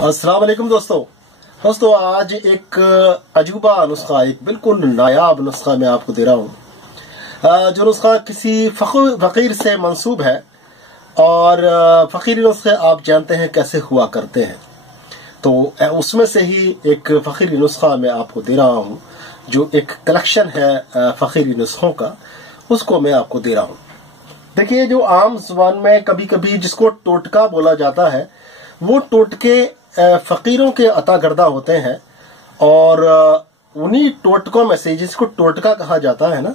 अस्सलाम वालेकुम दोस्तों आज एक अजूबा नुस्खा, एक बिल्कुल नायाब नुस्खा मैं आपको दे रहा हूँ। जो नुस्खा किसी फकीर से मंसूब है और फकीरी नुस्खे आप जानते हैं कैसे हुआ करते हैं, तो उसमें से ही एक फकीरी नुस्खा मैं आपको दे रहा हूँ। जो एक कलेक्शन है फकीरी नुस्खों का, उसको मैं आपको दे रहा हूँ। देखिए, जो आम जुबान में कभी कभी जिसको टोटका बोला जाता है, वो टोटके फकीरों के अता करदा होते हैं और उन्हीं टोटकों में से जिसको टोटका कहा जाता है ना,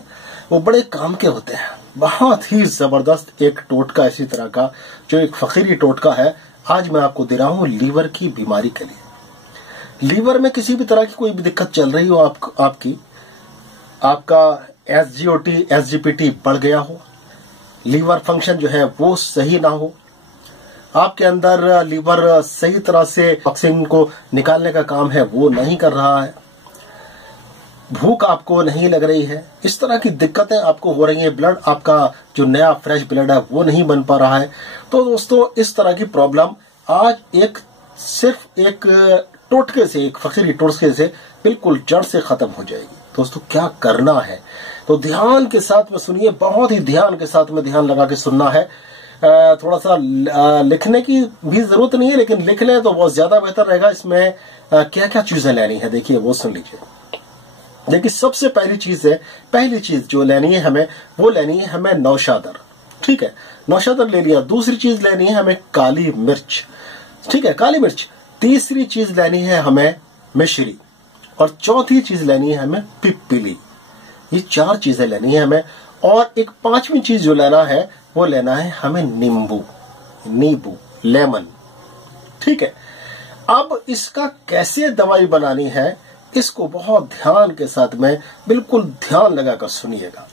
वो बड़े काम के होते हैं। बहुत ही जबरदस्त एक टोटका इसी तरह का जो एक फकीरी टोटका है, आज मैं आपको दे रहा हूँ लीवर की बीमारी के लिए। लीवर में किसी भी तरह की कोई भी दिक्कत चल रही हो आपका SGOT SGPT बढ़ गया हो, लीवर फंक्शन जो है वो सही ना हो, आपके अंदर लीवर सही तरह से टॉक्सिन को निकालने का काम है वो नहीं कर रहा है, भूख आपको नहीं लग रही है, इस तरह की दिक्कतें आपको हो रही हैं, ब्लड आपका जो नया फ्रेश ब्लड है वो नहीं बन पा रहा है, तो दोस्तों इस तरह की प्रॉब्लम आज सिर्फ एक टोटके से, एक फकीरी टोटके से बिल्कुल जड़ से खत्म हो जाएगी। दोस्तों क्या करना है, तो ध्यान के साथ में सुनिए, बहुत ही ध्यान के साथ में ध्यान लगा के सुनना है। थोड़ा सा लिखने की भी जरूरत नहीं है, लेकिन लिख लें तो बहुत ज्यादा बेहतर रहेगा। इसमें क्या क्या चीजें लेनी है, देखिए वो सुन लीजिए। देखिए, सबसे पहली चीज जो लेनी है हमें, वो लेनी है हमें नौशादर। ठीक है, नौशादर ले लिया। दूसरी चीज लेनी है हमें काली मिर्च। ठीक है, काली मिर्च। तीसरी चीज लेनी है हमें मिश्री, और चौथी चीज लेनी है हमें पिप्पिली। ये 4 चीजें लेनी है हमें, और एक 5वीं चीज जो लेना है वो लेना है हमें नींबू, लेमन। ठीक है, अब इसका कैसे दवाई बनानी है, इसको बहुत ध्यान के साथ में बिल्कुल ध्यान लगाकर सुनिएगा।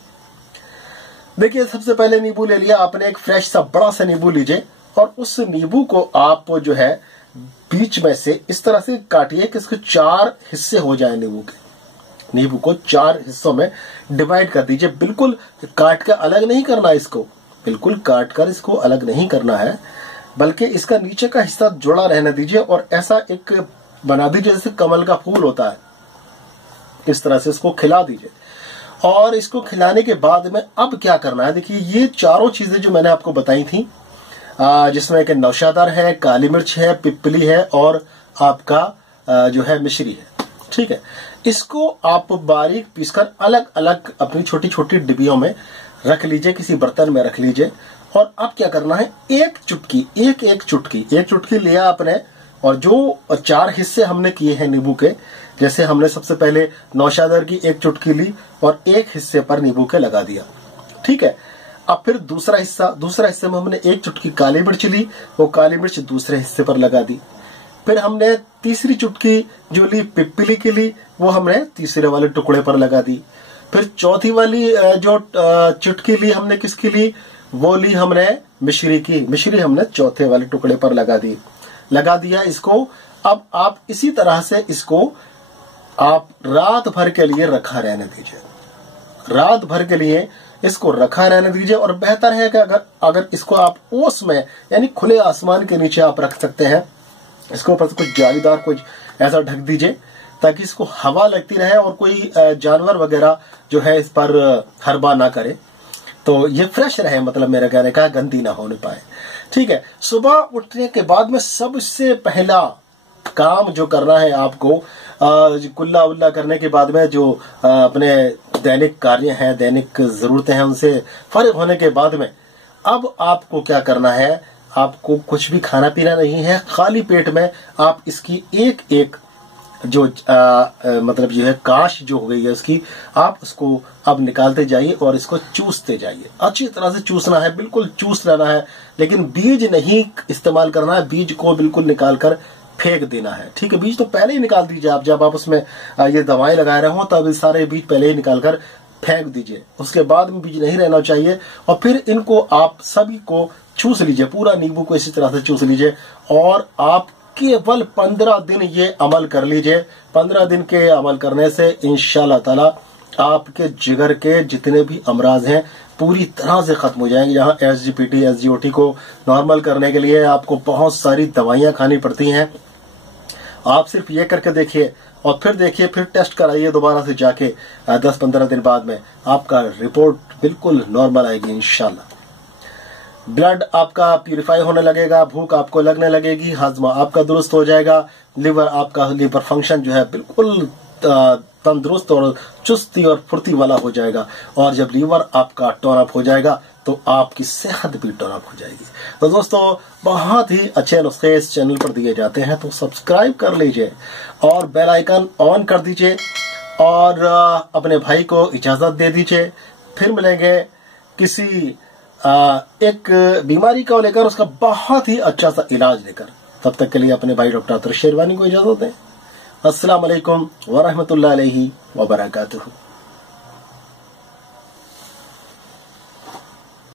देखिए, सबसे पहले नींबू ले लिया आपने, एक फ्रेश सा बड़ा सा नींबू लीजिए, और उस नींबू को आप जो है बीच में से इस तरह से काटिए कि इसके 4 हिस्से हो जाए। नींबू को 4 हिस्सों में डिवाइड कर दीजिए। बिल्कुल काट कर अलग नहीं करना, इसको बिल्कुल काट कर इसको अलग नहीं करना है, बल्कि इसका नीचे का हिस्सा जुड़ा रहने दीजिए, और ऐसा एक बना दीजिए जैसे कमल का फूल होता है, इस तरह से इसको खिला दीजिए। और इसको खिलाने के बाद में अब क्या करना है, देखिए ये 4 चीजें जो मैंने आपको बताई थी, जिसमें कि नौशादर है, काली मिर्च है, पिप्पली है, और आपका जो है मिश्री है। ठीक है, इसको आप बारीक पीसकर अलग अलग अपनी छोटी छोटी डिब्बियों में रख लीजिए, किसी बर्तन में रख लीजिए। और अब क्या करना है, एक चुटकी लिया आपने, और जो 4 हिस्से हमने किए हैं नींबू के, जैसे हमने सबसे पहले नौशादर की 1 चुटकी ली और 1 हिस्से पर नींबू के लगा दिया। ठीक है, अब फिर दूसरा हिस्से में हमने 1 चुटकी काली मिर्च ली, वो काली मिर्च दूसरे हिस्से पर लगा दी। फिर हमने तीसरी चुटकी जो ली पिप्पली की ली, वो हमने तीसरे वाले टुकड़े पर लगा दी। फिर चौथी वाली जो चुटकी ली हमने किसकी ली, वो ली हमने मिश्री की, मिश्री हमने चौथे वाले टुकड़े पर लगा दिया इसको। अब आप इसी तरह से इसको आप रात भर के लिए रखा रहने दीजिए, रात भर के लिए इसको रखा रहने दीजिए। और बेहतर है कि अगर इसको आप ओस में, यानी खुले आसमान के नीचे आप रख सकते हैं, इसको ऊपर से कुछ जालीदार कुछ ऐसा ढक दीजिए ताकि इसको हवा लगती रहे और कोई जानवर वगैरह जो है इस पर हरबा ना करे, तो ये फ्रेश रहे, मतलब मेरा कहने का गंदी ना होने पाए। ठीक है, सुबह उठने के बाद में सबसे पहला काम जो करना है आपको, कुल्ला उल्ला करने के बाद में जो अपने दैनिक कार्य हैं, दैनिक जरूरतें हैं, उनसे फारिग होने के बाद में अब आपको क्या करना है, आपको कुछ भी खाना पीना नहीं है, खाली पेट में आप इसकी एक जो मतलब जो है काश जो हो गई है उसकी, आप उसको अब निकालते जाइए और इसको चूसते जाइए। अच्छी तरह से चूसना है, बिल्कुल चूस लेना है, लेकिन बीज नहीं इस्तेमाल करना है, बीज को बिल्कुल निकाल कर फेंक देना है। ठीक है, बीज तो पहले ही निकाल दीजिए आप, जब आप उसमें ये दवाएं लगाए रहे हो तब सारे बीज पहले ही निकाल कर फेंक दीजिए, उसके बाद में बीज नहीं रहना चाहिए। और फिर इनको आप सभी को चूस लीजिए, पूरा नींबू को इसी तरह से चूस लीजिए, और आप केवल 15 दिन ये अमल कर लीजिए। 15 दिन के अमल करने से इंशाल्लाह ताला आपके जिगर के जितने भी अमराज हैं पूरी तरह से खत्म हो जाएंगे। यहाँ SGPT SGOT को नॉर्मल करने के लिए आपको बहुत सारी दवाइयां खानी पड़ती हैं, आप सिर्फ ये करके देखिए और फिर देखिए, फिर टेस्ट कराइए दोबारा से जाके 10-15 दिन बाद में आपका रिपोर्ट बिल्कुल नॉर्मल आएगी इंशाल्लाह। ब्लड आपका प्यूरिफाई होने लगेगा, भूख आपको लगने लगेगी, हाजमा आपका दुरुस्त हो जाएगा, लीवर फंक्शन जो है बिल्कुल तंदुरुस्त और चुस्ती और फुर्ती वाला हो जाएगा। और जब लीवर आपका टर्न अप हो जाएगा तो आपकी सेहत भी टर्न अप हो जाएगी। तो दोस्तों, बहुत ही अच्छे नुस्खे इस चैनल पर दिए जाते हैं, तो सब्सक्राइब कर लीजिए और बेल आइकन ऑन कर दीजिए और अपने भाई को इजाजत दे दीजिए। फिर मिलेंगे किसी एक बीमारी को लेकर, उसका बहुत ही अच्छा सा इलाज लेकर। तब तक के लिए अपने भाई डॉक्टर अतर शेरवानी को इजाजत दें। अस्सलाम वालेकुम व रहमतुल्लाहि व बरकातुहू।